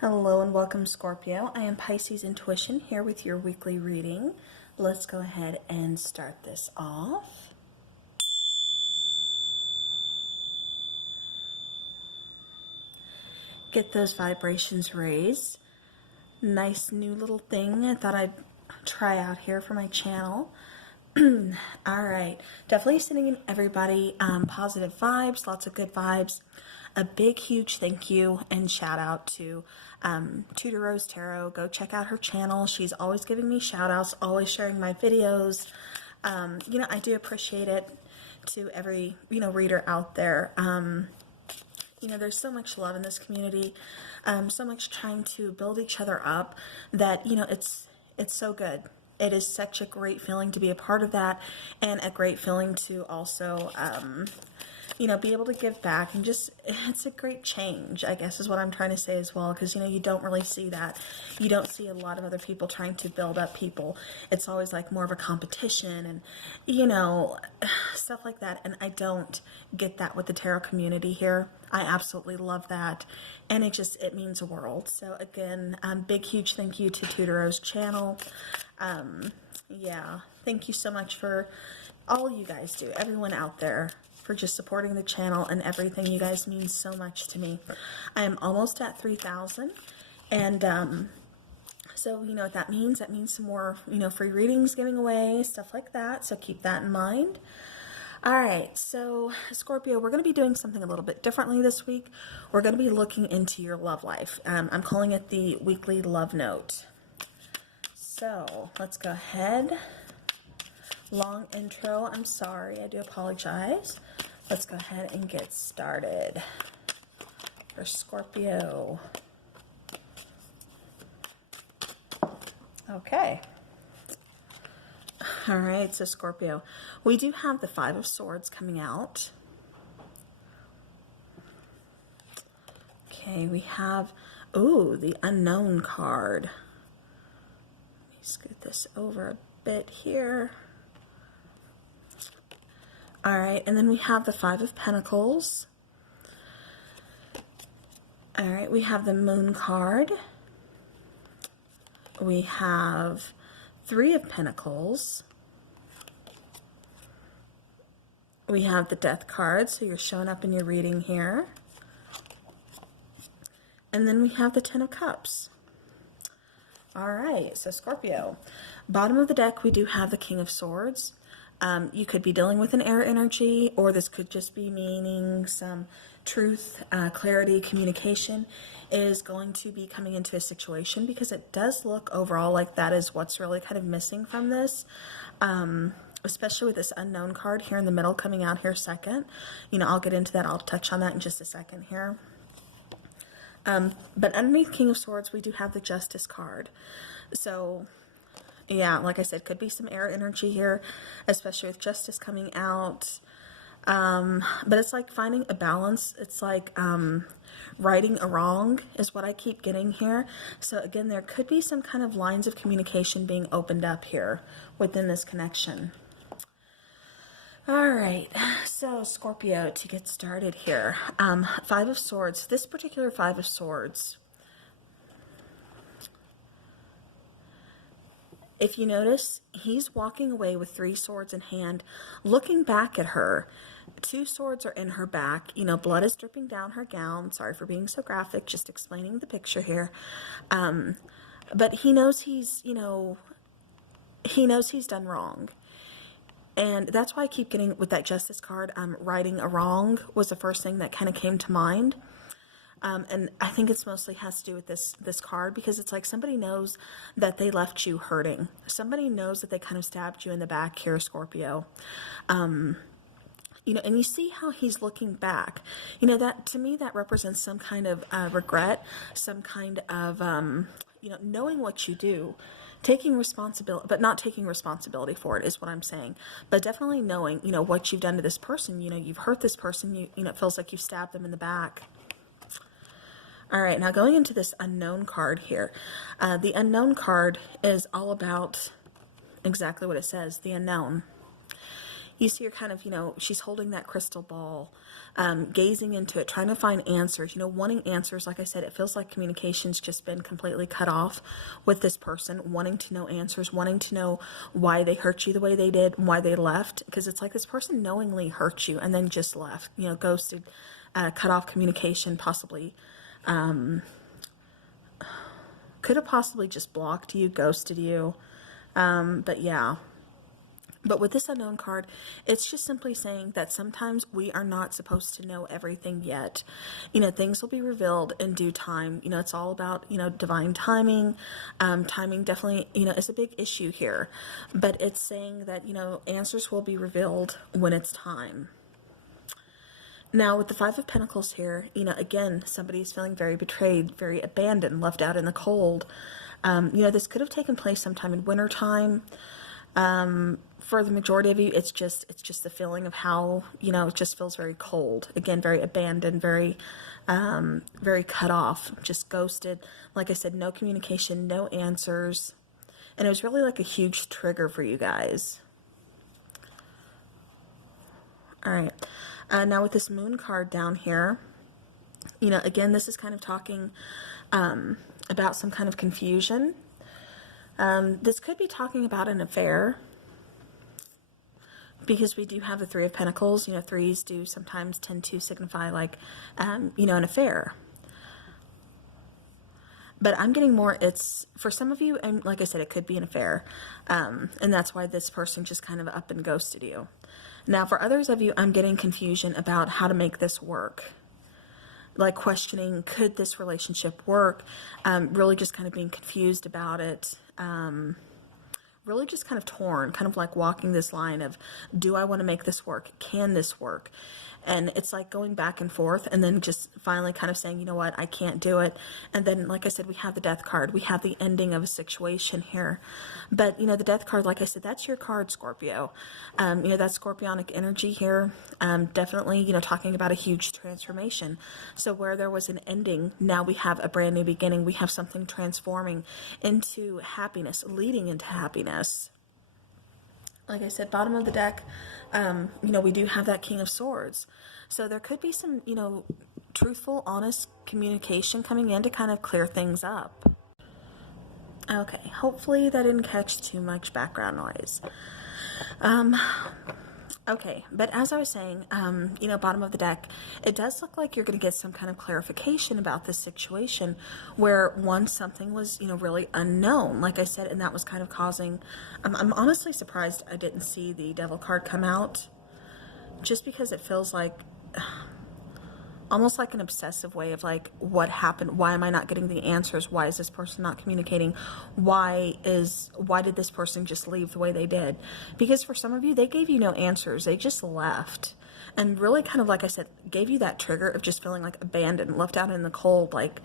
Hello and welcome, Scorpio. I am Pisces Intuition here with your weekly reading. Let's go ahead and start this off. Get those vibrations raised. Nice new little thing I thought I'd try out here for my channel. All right, definitely sending in everybody positive vibes, lots of good vibes. A big, huge thank you and shout out to Tudor Rose Tarot. Go check out her channel. She's always giving me shout outs, always sharing my videos. I do appreciate it. To every, reader out there. There's so much love in this community, so much trying to build each other up that, it's so good. It is such a great feeling to be a part of that, and a great feeling to also, be able to give back, and just, it's a great change, I guess is what I'm trying to say as well, because, you don't really see that. You don't see a lot of other people trying to build up people. It's always like more of a competition and, stuff like that, and I don't get that with the tarot community here. I absolutely love that, and it means a world. So again, big, huge thank you to Tudor Rose channel. Thank you so much for all you guys do, everyone out there, for just supporting the channel and everything. You guys mean so much to me. I am almost at 3,000, and so you know what that means. That means some more, free readings giving away, stuff like that. So keep that in mind. All right, so Scorpio, we're going to be doing something a little bit differently this week. We're going to be looking into your love life. I'm calling it the weekly love note. So let's go ahead. Long intro, I'm sorry, I do apologize. Let's go ahead and get started for Scorpio. Okay. All right, so Scorpio, we do have the Five of Swords coming out. Okay, we have, the Unknown card. Let me scoot this over a bit here. All right, and then we have the Five of Pentacles. All right, we have the Moon card. We have Three of Pentacles. We have the Death card, so you're showing up in your reading here. And then we have the Ten of Cups. All right, so Scorpio. Bottom of the deck, we do have the King of Swords. You could be dealing with an air energy, or this could just be meaning some truth, clarity, communication is going to be coming into a situation, because it does look overall like that is what's really kind of missing from this, especially with this Unknown card here in the middle coming out here second. I'll get into that. I'll touch on that in just a second here. But underneath King of Swords, we do have the Justice card. So yeah, like I said, could be some air energy here, especially with Justice coming out. But it's like finding a balance. It's like righting a wrong is what I keep getting here. So again, there could be some kind of lines of communication being opened up here within this connection. All right, so Scorpio, to get started here, Five of Swords. This particular Five of Swords, if you notice, he's walking away with three swords in hand, looking back at her. Two swords are in her back. Blood is dripping down her gown. Sorry for being so graphic, just explaining the picture here. But he knows he's done wrong. And that's why I keep getting with that Justice card, righting a wrong was the first thing that kind of came to mind. And I think it's mostly has to do with this card, because it's like somebody knows that they left you hurting. Somebody knows that they kind of stabbed you in the back here, Scorpio. And you see how he's looking back. That to me, that represents some kind of regret, some kind of, knowing what you do, taking responsibility, but not taking responsibility for it is what I'm saying. But definitely knowing, what you've done to this person. You've hurt this person. It feels like you've stabbed them in the back. All right, now going into this Unknown card here. The Unknown card is all about exactly what it says, the unknown. you see her kind of, you know, she's holding that crystal ball, gazing into it, trying to find answers, you know, wanting answers. Like I said, it feels like communication's just been completely cut off with this person, wanting to know answers, wanting to know why they hurt you the way they did, why they left. Because it's like this person knowingly hurt you and then just left, you know, ghosted, cut off communication, possibly, could have possibly just blocked you, ghosted you. But yeah. But with this unknown card, it's just simply saying that sometimes we are not supposed to know everything yet. You know, things will be revealed in due time. You know, it's all about, you know, divine timing. Timing definitely, you know, is a big issue here. But it's saying that, you know, answers will be revealed when it's time. Now, with the Five of Pentacles here, you know, again, somebody's feeling very betrayed, very abandoned, left out in the cold. You know, this could have taken place sometime in wintertime. For the majority of you, it's just the feeling of how, you know, it just feels very cold. Again, very abandoned, very cut off, just ghosted. Like I said, no communication, no answers. And it was really like a huge trigger for you guys. All right. Now with this Moon card down here, you know, again, this is kind of talking about some kind of confusion. This could be talking about an affair, because we do have the Three of Pentacles. You know, threes do sometimes tend to signify like, you know, an affair. But I'm getting more, it's, for some of you, and like I said, it could be an affair. And that's why this person just kind of up and ghosted you. Now, for others of you, I'm getting confusion about how to make this work. Like questioning, could this relationship work? Really just kind of being confused about it. Really just kind of torn, kind of like walking this line of, do I want to make this work? Can this work? And it's like going back and forth, and then just finally kind of saying, you know what, I can't do it. And then, like I said, we have the Death card. We have the ending of a situation here. But, you know, the Death card, like I said, that's your card, Scorpio. You know, that's Scorpionic energy here. Definitely, you know, talking about a huge transformation. So where there was an ending, now we have a brand new beginning. We have something transforming into happiness, leading into happiness. Like I said, bottom of the deck, you know, we do have that King of Swords. So there could be some, you know, truthful, honest communication coming in to kind of clear things up. Okay, hopefully that didn't catch too much background noise. Okay, but as I was saying, you know, bottom of the deck, it does look like you're going to get some kind of clarification about this situation where once something was, you know, really unknown, like I said, and that was kind of causing, I'm honestly surprised I didn't see the Devil card come out, just because it feels like almost like an obsessive way of like, what happened? Why am I not getting the answers? Why is this person not communicating? Why did this person just leave the way they did? Because for some of you, they gave you no answers. They just left. And really kind of, like I said, gave you that trigger of just feeling like abandoned, left out in the cold, like,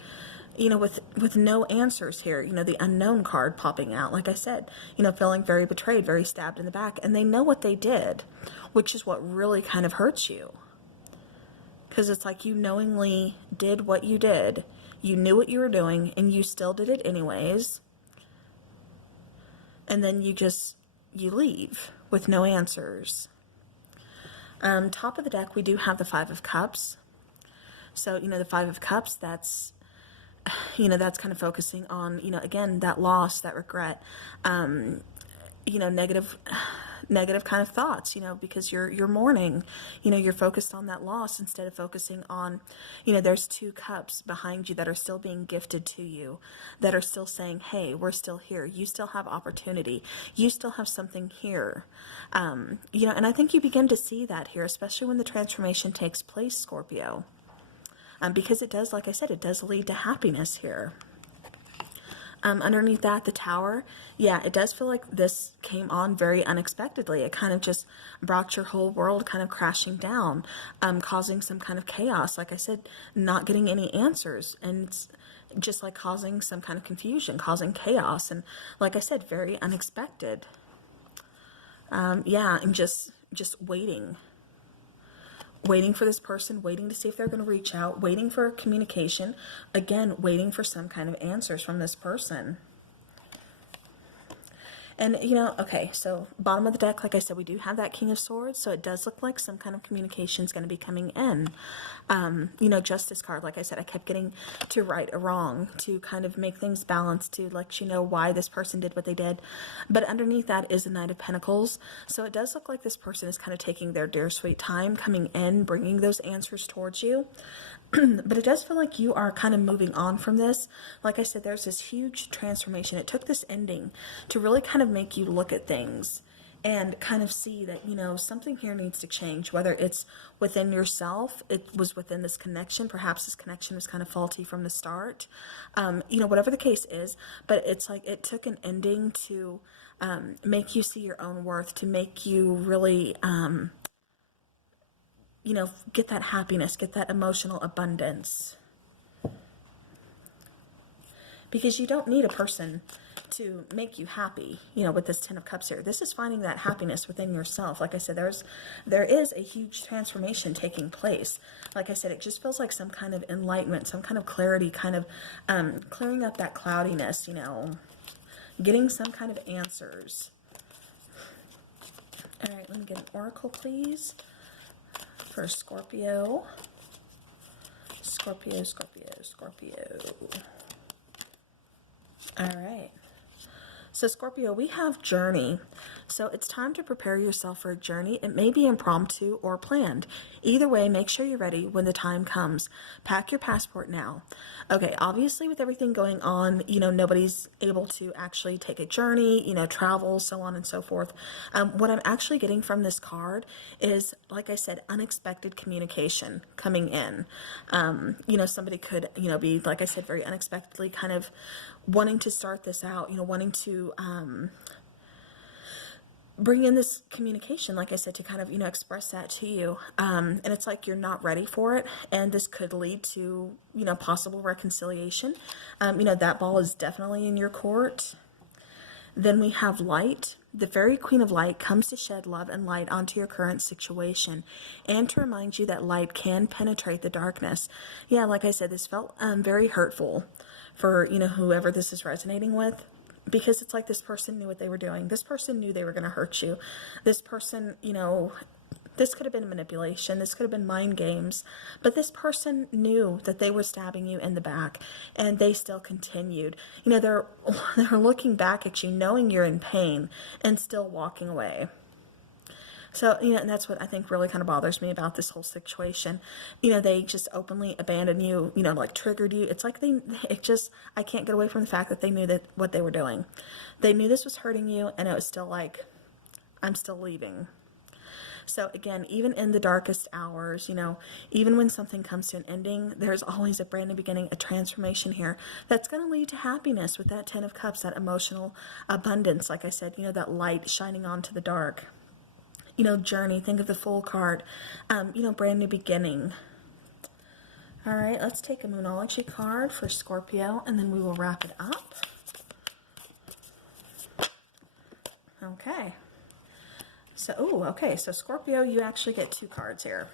you know, with no answers here, you know, the Unknown card popping out, like I said, you know, feeling very betrayed, very stabbed in the back. And they know what they did, which is what really kind of hurts you. Because it's like you knowingly did what you did. You knew what you were doing, and you still did it anyways. And then you leave with no answers. Top of the deck, we do have the Five of Cups. So, you know, the Five of Cups, that's, you know, that's kind of focusing on, you know, again, that loss, that regret, you know, negative kind of thoughts, you know, because you're mourning, you know, you're focused on that loss instead of focusing on, you know, there's two cups behind you that are still being gifted to you, that are still saying, hey, we're still here. You still have opportunity. You still have something here. You know, and I think you begin to see that here, especially when the transformation takes place, Scorpio, because it does, like I said, it does lead to happiness here. Underneath that, the Tower, yeah, it does feel like this came on very unexpectedly. It kind of just brought your whole world kind of crashing down, causing some kind of chaos. Like I said, not getting any answers, and it's just like causing some kind of confusion, causing chaos, and like I said, very unexpected. Yeah, and just waiting for this person, waiting to see if they're going to reach out, waiting for communication, again, waiting for some kind of answers from this person. And, okay, so bottom of the deck, like I said, we do have that King of Swords, so it does look like some kind of communication is going to be coming in. Justice card, like I said, I kept getting to right or wrong, to kind of make things balanced, to let you know why this person did what they did. But underneath that is the Knight of Pentacles, so it does look like this person is kind of taking their dear sweet time coming in, bringing those answers towards you. But it does feel like you are kind of moving on from this. Like I said, there's this huge transformation. It took this ending to really kind of make you look at things and kind of see that, something here needs to change, whether it's within yourself, it was within this connection. Perhaps this connection was kind of faulty from the start, whatever the case is. But it's like it took an ending to make you see your own worth, to make you really get that happiness, get that emotional abundance. Because you don't need a person to make you happy, with this Ten of Cups here. This is finding that happiness within yourself. Like I said, there is a huge transformation taking place. Like I said, it just feels like some kind of enlightenment, some kind of clarity, kind of clearing up that cloudiness, getting some kind of answers. All right, let me get an oracle, please. For Scorpio. Scorpio. All right. So Scorpio, we have journey. So it's time to prepare yourself for a journey. It may be impromptu or planned. Either way, make sure you're ready when the time comes. Pack your passport now. Okay, obviously with everything going on, nobody's able to actually take a journey, travel, so on and so forth. What I'm actually getting from this card is, like I said, unexpected communication coming in. Somebody could, be, like I said, very unexpectedly kind of wanting to start this out, wanting to bring in this communication, like I said, to kind of, express that to you. And it's like you're not ready for it. And this could lead to, possible reconciliation. That ball is definitely in your court. Then we have light. The very Queen of Light comes to shed love and light onto your current situation and to remind you that light can penetrate the darkness. Yeah, like I said, this felt very hurtful for, whoever this is resonating with. Because it's like this person knew what they were doing. This person knew they were going to hurt you. This person, this could have been manipulation. This could have been mind games. But this person knew that they were stabbing you in the back, and they still continued. They're looking back at you, knowing you're in pain, and still walking away. So, and that's what I think really kind of bothers me about this whole situation. They just openly abandon you, like triggered you. It's like I can't get away from the fact that they knew that what they were doing. They knew this was hurting you, and it was still like, I'm still leaving. So again, even in the darkest hours, even when something comes to an ending, there's always a brand new beginning, a transformation here that's going to lead to happiness with that Ten of Cups, that emotional abundance. Like I said, that light shining onto the dark. Journey, think of the Fool card, brand new beginning. All right, let's take a Moonology card for Scorpio, and then we will wrap it up. Okay. So Scorpio, you actually get two cards here.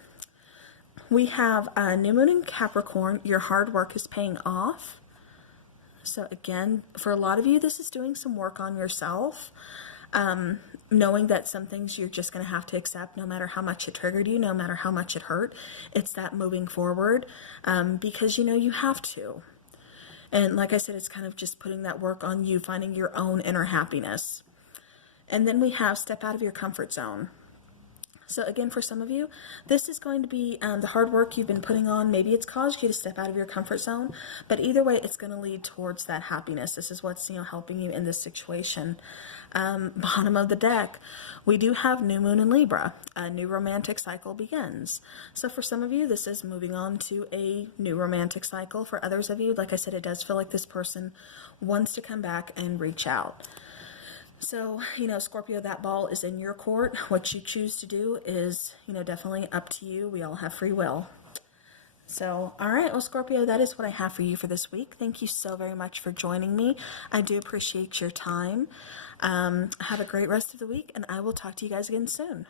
We have New Moon in Capricorn. Your hard work is paying off. So again, for a lot of you, this is doing some work on yourself. Knowing that some things you're just going to have to accept, no matter how much it triggered you, no matter how much it hurt. It's that moving forward, because you have to. And like I said, it's kind of just putting that work on you, finding your own inner happiness. And then we have step out of your comfort zone. So again, for some of you, this is going to be the hard work you've been putting on. Maybe it's caused you to step out of your comfort zone, but either way, it's going to lead towards that happiness. This is what's, helping you in this situation. Bottom of the deck, we do have New Moon in Libra. A new romantic cycle begins. So for some of you, this is moving on to a new romantic cycle. For others of you, like I said, it does feel like this person wants to come back and reach out. So, Scorpio, that ball is in your court. What you choose to do is, definitely up to you. We all have free will. So, all right. Well, Scorpio, that is what I have for you for this week. Thank you so very much for joining me. I do appreciate your time. Have a great rest of the week, and I will talk to you guys again soon.